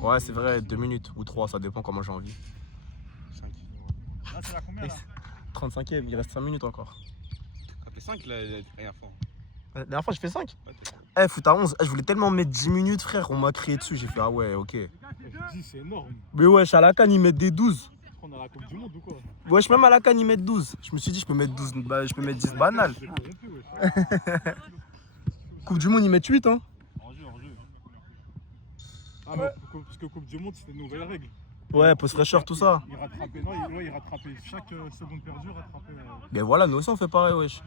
Ouais, c'est vrai, 2 minutes ou 3, ça dépend comment j'ai envie. 5. Là, c'est la combien là? 35e, il reste 5 minutes encore. T'as fait 5 la dernière fois. La dernière fois, j'ai fait 5. Ouais, t'as fait. Eh, foot à 11, je voulais tellement mettre 10 minutes, frère, on m'a crié dessus. J'ai fait, ah ouais, ok. Je dis, c'est énorme. Mais wesh, à la canne, ils mettent des 12. On a la Coupe du Monde ou quoi? Wesh, même à la canne, ils mettent 12. Je me suis dit, je peux mettre 12, bah, je peux mettre 10 banal. Coupe du Monde, ils mettent 8, hein. En jeu. Ah, mais parce que Coupe du Monde, c'était une nouvelle règle. Ouais, post fraîcheur, tout ça. Il rattrapait, non, il rattrapait chaque seconde perdue, rattrapait. Mais voilà, nous aussi, on fait pareil, wesh.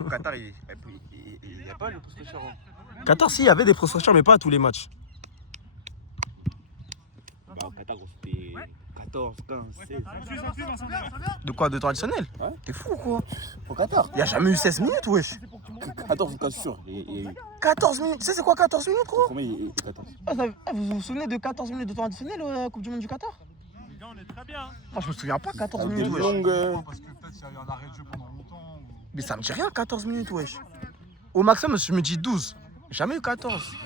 Au Qatar, il y a pas le post fraîcheur. 14, si, il y avait des post fraîcheurs, mais pas à tous les matchs. Bah, au Qatar, on c'était 14, 15, 16. De quoi? De traditionnel? Ouais. T'es fou ou quoi? Au Qatar. Il y a jamais eu 16 minutes, wesh. 14 ou 15 sûr. Il y a eu. 14 minutes, tu sais c'est quoi 14 minutes, gros? Combien il y a 14? Vous vous souvenez de 14 minutes de temps additionnel à la Coupe du Monde du Qatar? Les gars, on est très bien. Moi, je me souviens pas 14 Des minutes, wesh. longues. Parce que peut-être qu'il y a eu un arrêt de jeu pendant longtemps. Mais ça me dit rien, 14 minutes, wesh. Au maximum, je me dis 12. Jamais eu 14.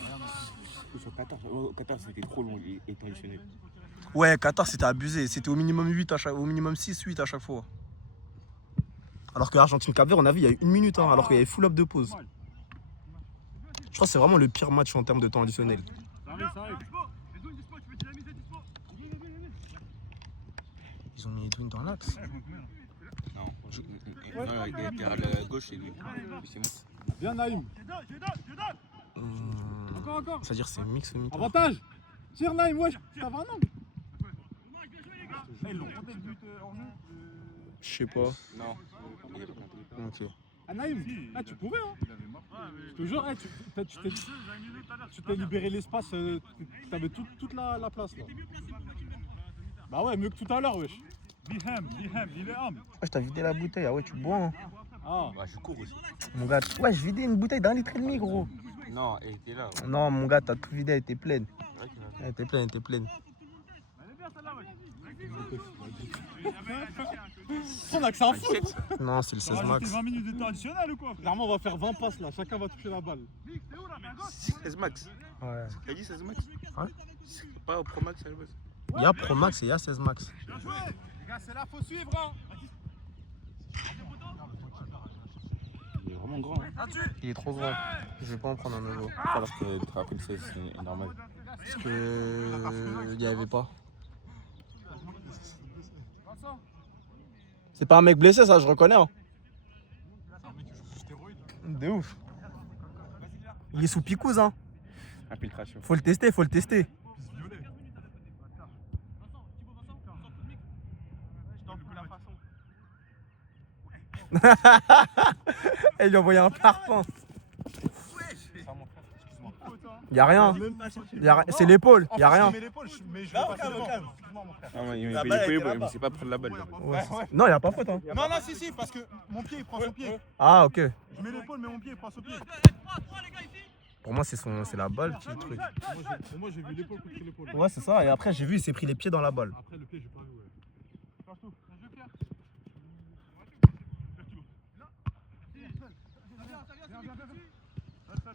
Au Qatar, c'était trop long et traditionnel. Ouais, 14, c'était abusé. C'était au minimum 8 au minimum 6, 8 à chaque fois. Alors que Argentine-Cap-Vert, on a vu, il y a eu 1 minute, hein, alors qu'il y avait full up de pause. Je crois que c'est vraiment le pire match en termes de temps additionnel. Ça arrive. Ils ont mis Edwin dans l'axe. Non, il y a la gauche et lui. C'est bon. Viens, Naïm. Encore. C'est-à-dire c'est mix mi-temps. Avantage. Tire, Naïm, wesh. Ça va un angle. Ils l'ont compté le but en jeu. Je sais pas. Non. Ok. Ah, Naïm, tu pouvais, hein. Je te jure, tu t'es libéré l'espace, t'avais toute la place là. Bah ouais, mieux que tout à l'heure, wesh. Bihem, il est homme. Ouais, je t'ai vidé la bouteille. Ah ouais, tu bois, hein. Ah, Bah, je cours aussi. Mon gars, ouais, je vidais une bouteille d'1,5 litre, gros. Non, elle était là. Non, mon gars, t'as tout vidé, elle était pleine. C'est vrai qu'il a- Elle était pleine, elle était pleine. on a que ça à foutre. Non, c'est le 16 max. 20 minutes de temps additionnel ou quoi? Clairement, on va faire 20 passes là, chacun va toucher la balle. 16 max. Ouais. T'as dit 16 max? Ouais. C'est pas au Pro Max à la base. Il y a Pro Max et il y a 16 max. Les gars, c'est là, faut suivre, hein. Il est vraiment grand. Hein. Il est trop grand. Je vais pas en prendre un nouveau. Alors que tu rappelles 16, c'est normal. Parce que il y avait pas. C'est pas un mec blessé, ça, je reconnais. Hein. De ouf. Il est sous picouse, hein. Infiltration. Faut le tester, faut le tester. Elle lui a envoyé un parpaing. Y'a rien. C'est l'épaule, y'a rien. Ah ouais, il ne sait pas prendre la balle. Ouais. Non, y'a pas faute. Hein. Non, si, parce que mon pied, il prend son pied. Ah, ok. Je mets l'épaule, mais mon pied, il prend son pied. Pour moi, c'est la balle qui est le truc. Pour moi, j'ai vu l'épaule contre l'épaule. Ouais, c'est ça. Et après, j'ai vu, il s'est pris les pieds dans la balle. Après, le pied, j'ai pas vu, ouais.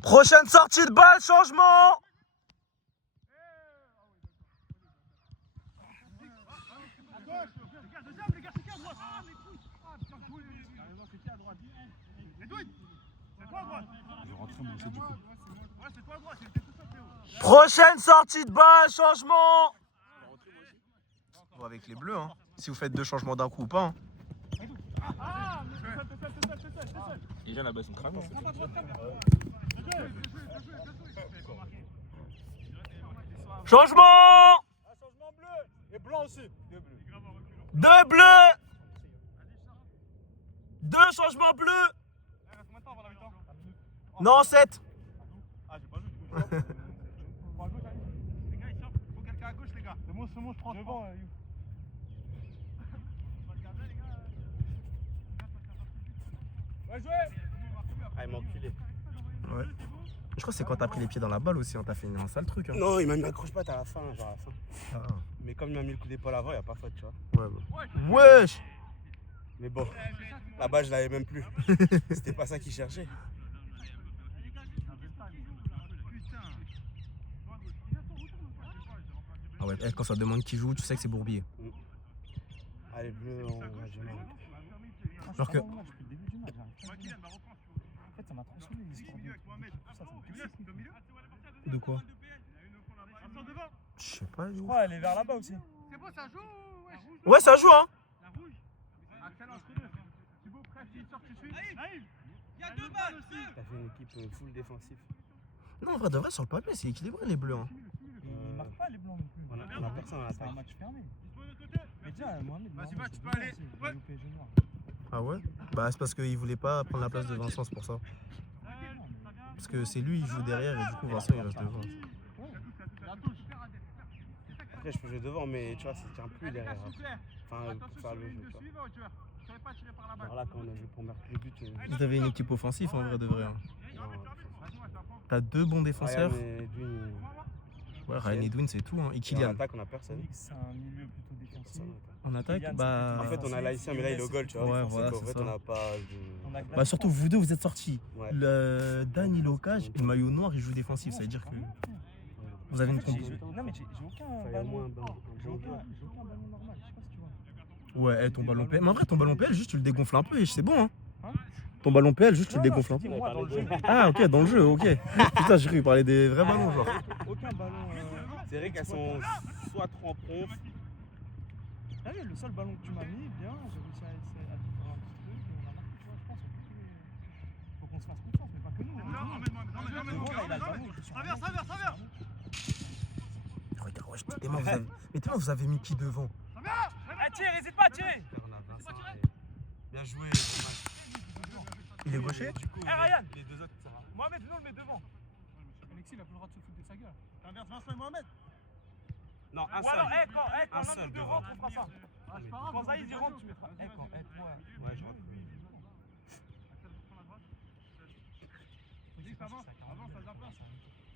Prochaine sortie de balle, changement. Prochaine sortie de balle, changement. Bon, avec les bleus, hein. Si vous faites 2 changements d'un coup ou pas. Hein. Les gens là-bas sont cramés. Changement. Changement bleu et blanc aussi. 2 bleus. 2 changements bleus. Non, 7. Ah, j'ai pas joué. Les gars, il sort. Faut quelqu'un à gauche, les gars. C'est bon, je prends devant. Ah, il m'a enculé. Ouais. Je crois que c'est quand t'as pris les pieds dans la balle aussi, hein, t'as fait un sale truc. Hein. Non, il m'a mis un croche-patte à la fin, genre à la fin. Ah. Mais comme il m'a mis le coup d'épaule avant, il n'y a pas faute, tu vois. Ouais, bah. Wesh. Mais bon, là-bas, je l'avais même plus. C'était pas ça qu'il cherchait. Ah ouais, quand ça demande qui joue, tu sais que c'est Bourbier. Ah, les bleus, on a du mal. Genre que. En fait, ça m'a trop saoulé l'histoire de tout ça. De quoi? Je sais pas. Je crois elle est vers là-bas aussi. C'est bon, ça joue. Ouais, ça joue, hein. La rouge. Excellent, entre deux. Thibaut, prêt, il sort tout de suite. Il y a deux balles aussi. T'as fait une équipe full défensive. Non, en vrai, de vrai, sur le papier, c'est équilibré les bleus. Hein. Ils marquent pas les blancs non plus. On a personne à C'est un l'attaque. match fermé. Mais déjà, Mohamed, Vas-y, va, tu peux c'est aller. bien aussi, Ouais. il est au PSG noir. Ah ouais? Bah, c'est parce qu'il voulait pas prendre la place de Vincent, c'est pour ça. Parce que c'est lui, il joue derrière et du coup, Vincent, il reste devant. Après, je peux jouer devant, mais tu vois, ça tient plus derrière. Enfin, pour faire le jeu, tu vois. Alors là, quand on a joué pour marquer le but, Vous avez une équipe offensive en vrai de vrai. Hein. T'as deux bons défenseurs. Ryan et Edwin, Ouais, Ryan Edwin, c'est tout. Hein. Et en Kylian. attaque, on a personne. Mix, c'est un milieu plutôt défensif. Personne en attaque. En attaque, Kylian, bah. En fait, on a l'haïtien, mais là, il est au goal, tu vois. Ouais, C'est voilà, qu'en c'est fait, ça. on n'a pas de. On a Bah, surtout vous deux, vous êtes sortis. Ouais. Le Dan, il est au cage et le maillot noir, il joue défensif. Ça veut dire que vous avez une compo. Non, mais j'ai aucun Enfin, il y a au moins ballon. un J'ai bon aucun joueur. ballon normal. Je sais pas si tu vois. Ouais, ton ballon PL. Mais en vrai, ton ballon PL, juste tu le dégonfles un peu et c'est bon. Hein. Hein? Ton ballon PL, juste tu le Non, dégonfles un je peu. dis, moi, dans le jeu, Ah, ok, dans le jeu, ok. Putain, j'ai cru qu'il parlait des vrais ballons, genre. aucun ballon. C'est vrai qu'elles sont soit trop en conf. Ah oui, le seul ballon que tu m'as mis, bien, j'ai réussi à faire un petit truc et on a marqué, tu vois, je pense. Faut qu'on se fasse confiance, mais pas que nous. Devant, là, il a le ballon, il était sur un Traverse, banc. traverse, traverse. Regarde, wesh, tellement vous avez mis qui devant? Tire, n'hésite pas à tirer. On a Vincent et- Bien joué, Thomas. Il est gaucher? Eh Ryan. Les deux autres, ça va. Mohamed, venons le met devant. Alexis, il a plus le droit de se foutre de sa gueule. T'inverses Vincent et Mohamed. Non, un Ou alors, seul. quand Un l'un seul de nous deux devant. rentre, on fera ça. Quand Zaïd il rentre, tu mettras. Ouais, je rentre.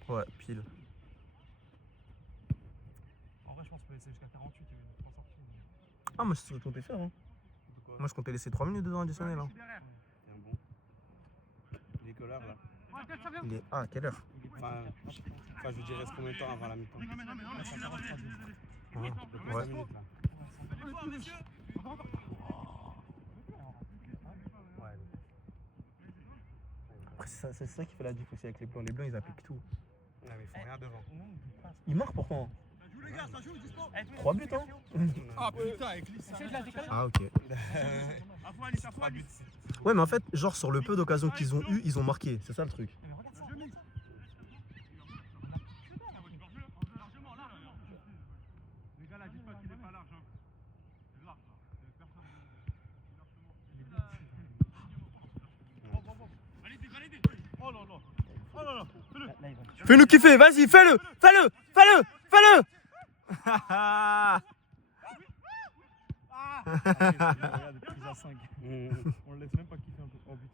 Ouais, pile. En vrai, je pense qu'on peut laisser jusqu'à 48 et mettre 3 sorties. Ah, moi, c'est ce que je comptais faire. Hein. Moi, je comptais laisser 3 minutes dedans additionnel. Hein. Tiens, bon. Il est quelle heure là? Il est. Ah, quelle heure? Enfin, je veux dire, reste combien de temps avant la mi-temps? Ouais. 5 minutes là. Après, c'est ça qui fait la différence aussi avec les blancs. Les blancs, ils appliquent tout. Ah, mais ils font rien devant. Ils marquent pourtant. 3 buts, hein? Ah putain, avec lui, Ah, ok. Ouais, mais en fait, genre, sur le peu d'occasions qu'ils ont eu, ils ont marqué. C'est ça le truc. Les gars, là, dites pas qu'il est pas large. C'est large, là. Validé, validé. Oh là là. Oh là là. Fais-le. Fais-nous kiffer, vas-y, fais-le! Fais-le! Fais-le! Fais-le! Regarde, prise à 5. On le laisse même pas kiffer un peu. Oh, but.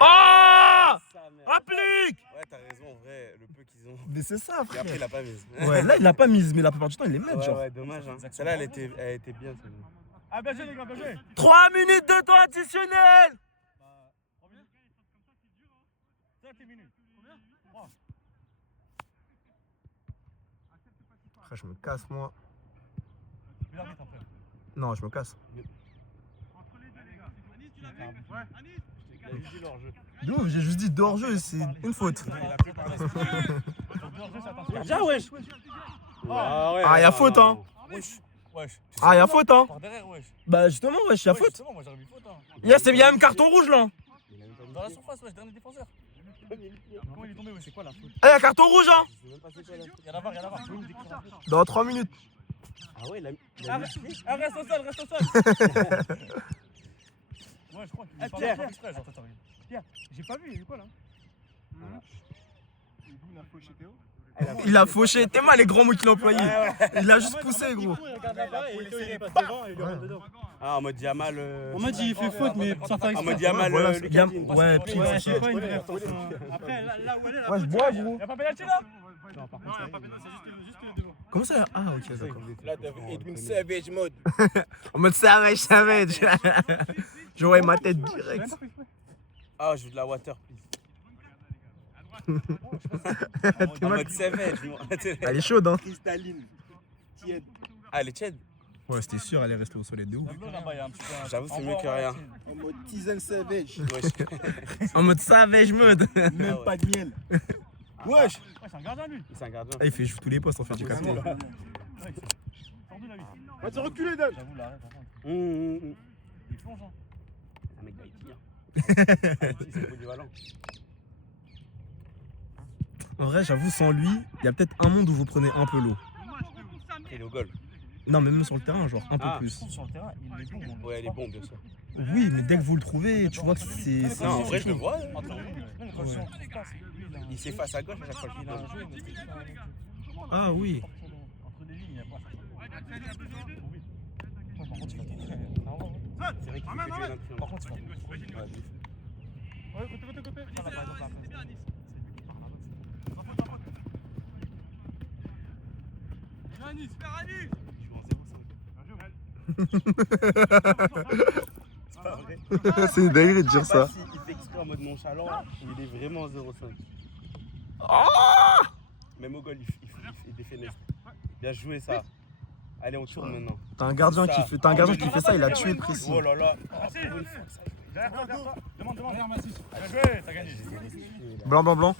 Oh! Sa mère. Applique! Ouais, t'as raison, en vrai, le peu qu'ils ont. Mais c'est ça, Et frère. après, il a pas mise. Ouais, là, il l'a pas mise, mais la plupart du temps, il les met, Ouais, genre. ouais, dommage. Hein. Celle-là, elle était bien. Celle-là. Ah, bien joué, les gars, bien joué. 3 minutes de temps additionnel! 5 minutes. Combien? 3. Frère, je me casse, moi. Mais l'arbitre après. Non, je me casse. Entre les deux, les gars. Anis, tu l'as vu? Ouais. Anis. Il a dit leur jeu. D'où j'ai juste dit hors-jeu, c'est une faute. Il a plus parlé. Déjà, wesh! Ah, ouais, Ah, y'a non, faute, non, hein! non. Wesh. Wesh. Ah, y'a faute, hein! Par derrière, wesh. Bah, justement, wesh, y'a Wesh, faute. justement, moi j'aurais mis faute. Hein. Y'a un carton rouge, là! Il a même pas mis Dans la pied. surface, wesh, dernier défenseur. Comment il est tombé, wesh, c'est quoi la faute? Ah, y'a carton rouge, hein! Je sais même pas c'est quoi là. Rien à voir, rien à voir. Vous me décrire un peu. Dans 3 minutes. Ah ouais, il a mis pied. Ah, reste au sol, reste au sol. Ouais, je crois qu'il est pas Pierre. là exprès. Attends, Pierre, j'ai pas vu, il y a eu quoi là? Voilà. Et d'où l'info chez Théo? Il a fauché. T'es mal les grands mots qu'il a employés. Il a juste poussé, gros. Il regarde là-bas et il passe devant et il lui rentre dedans. Ah, en mode Yamal. En mode il fait faute, mais sans faire En exprès. mode Yamal. Voilà, Lucadine. ouais, puis Ouais, c'est pas une vraie attention. Après, là où elle est, là. Ouais, je bois, gros. Y'a pas pénalty là? Non, par contre, y'a pas pénalty, c'est juste le devant. Comment ça? Ah, ok, d'accord. Là, Edwin Savage mode. En mode savage. J'aurais ma tête direct. Ah, je veux de la water, please. T'es En mal. mode savage. Elle est chaude, hein. Cristalline. Tiède. Ah, elle est tiède. Ouais, c'était sûr, elle est restée au soleil de ouf. Là-bas, y'a un petit peu. J'avoue, c'est mieux que rien. En mode tisane savage. Wesh. En mode savage mode. Même pas de miel. Wesh. Ouais, c'est un gardien lui. C'est un gardien. Ah, il fait tous les postes en fait, j'ai capté. Sors de là, lui. Va te reculer, Dan. J'avoue, là, arrête, attends. Il plonge, hein. Un mec d'Haïti. Haïti, c'est polyvalent. En vrai, j'avoue, sans lui, il y a peut-être un monde où vous prenez un peu l'eau. Il est au goal. Non, mais même sur le terrain, genre un peu Ah. plus. Sur le terrain, il est bon. Ouais, il est bon, bien sûr. Oui, mais dès que vous le trouvez, tu vois que c'est. Non, en vrai, je le vois. Entre les lignes, même quand on se passe, lui, il a un- Il s'efface à gauche à chaque fois qu'il il a vient. un jeu, mais c'est pas un jeu. Ah oui. Entre les lignes, il y a pas ça. Oui. Ouais, par contre, il va t'en C'est vrai qu'il fait que jouer d'un Par contre, il va Ouais, de ouf. Ouais, côté. Ça, là, par exemple, après. C'est une dinguerie de dire ça. Il fait exprès en mode nonchalant, il est vraiment 0,5. Même au goal, il défait Nest. Bien joué ça. Allez, on tourne maintenant. T'as un gardien qui fait ça, il a tué précis. Oh là là. Derrière toi. Demande. Derrière Mathis. Bien joué, t'as gagné. Blanc.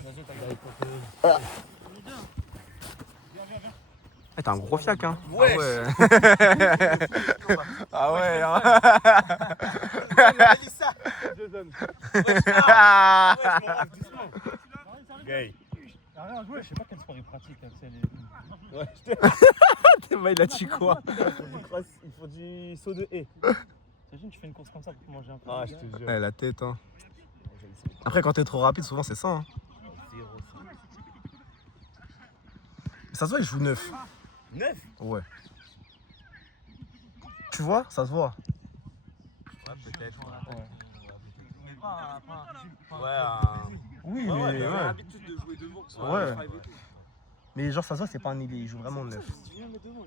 Eh, t'as un gros fiac, hein. Wesh. Ah ouais. Hein. Gay. T'as rien à jouer, je sais pas quel sport il pratique. Il a dit quoi? Il faut du saut de haie. T'imagines, tu fais une course comme ça pour manger un peu. Ah, je te jure. Ouais, la tête, hein. Après, quand t'es trop rapide, souvent c'est ça. Hein. Ça se voit, il joue 9. 9. Ouais. Tu vois? Ça se voit. Ouais, peut-être. Oui, mais ouais. l'habitude de jouer devant. Ouais. Mais genre, ça se voit, c'est pas un ailier, il joue vraiment 9. J'ai vu direct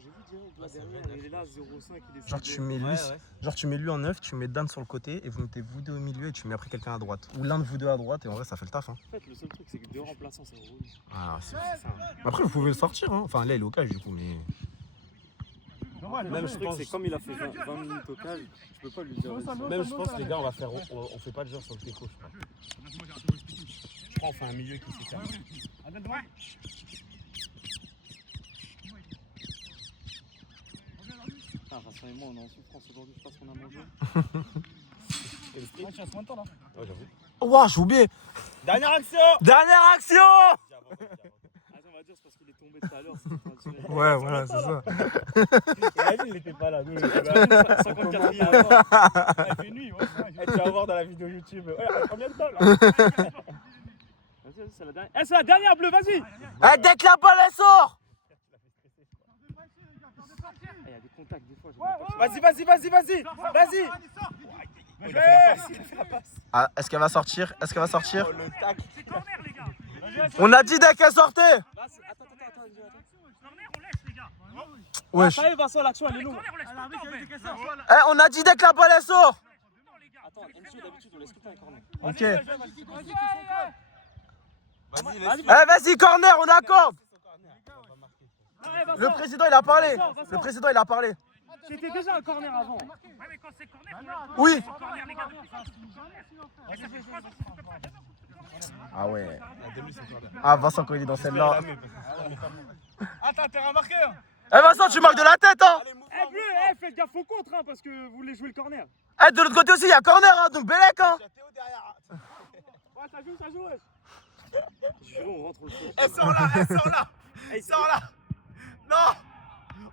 là derrière, il est là, 0,5, il est Genre, tu mets lui, genre, tu mets lui en 9, tu mets Dan sur le côté et vous mettez vous deux au milieu et tu mets après quelqu'un à droite. Ou l'un de vous deux à droite et en vrai, ça fait le taf. Hein. En fait, le seul truc, c'est que deux remplaçants, c'est relou. Ah, c'est ça. Après, vous pouvez le sortir. Hein. Enfin, là, il est au cage du coup, mais. Même je pense que c'est comme il a fait 20 minutes au cage, je peux pas lui dire. Même je pense les gars on fait pas de genre sur le téco je crois. Je crois on fait un milieu qui s'écarte. Ah, Vincent et moi, on est en souffrance aujourd'hui, je pense qu'on a mangé. Tu restes moins de temps là. Ouais j'avoue. Ouah, j'ai oublié! Dernière action. Dernière action! Attends, on va dire c'est parce qu'il est tombé tout à l'heure, c'était traditionnel. Ouais, voilà, c'est ça. Il était pas là. Nous, 54e. Il fait nuit, ouais. tu vas voir dans la vidéo YouTube. Ouais, combien de temps là? Vas-y, c'est la dernière. Eh, c'est la dernière bleue, vas-y. Eh, dès que la balle elle sort! Il y a des contacts des fois. je vois pas. Vas-y. Il a fait la passe. Ah, est-ce qu'elle va sortir? Est-ce qu'elle va sortir? Oh le tac. C'est corner, les gars. On a dit dès qu'elle sortait! Attends. Corner, on laisse, les gars. Wesh. Ça y est, Vincent, l'action elle est longue. Corner, on laisse pas le temps, mec. Eh, on a dit dès que la balle elle sort! Attends, Enzo, d'habitude, on laisse tout le temps un corner. Ok. Vas-y, Eh, vas-y, corner, on accorde! Le président il a parlé! Le président il a parlé! C'était déjà un corner avant. Ouais, mais quand c'est corner, Oui! corner, les gars. Ah ouais. Ah, Vincent, quand il est dans celle-là. Attends, t'es remarqué. Eh, Vincent, tu marques de la tête, hein! Eh, bleu, faites gaffe au contre, hein, parce que vous voulez jouer le corner. Eh, de l'autre côté aussi, il y a corner, hein, donc Bélec, hein! Ouais, ça joue, wesh. Je jure, on rentre au fond. Elle sort là. Non.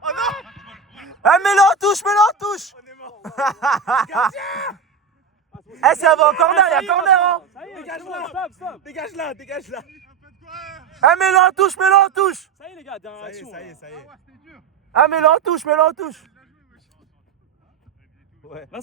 Oh non. Eh, mets-le en touche! On est mort. Eh, si elle va en corner, il y a corner, hein! Ça y est, dégage-la. Stop. Dégage là. Ah, mets-le en touche, mets-le en touche. Ça y est, les gars, dernière action. ça y est. Ah, mets-le en touche, mets-le en touche. Là,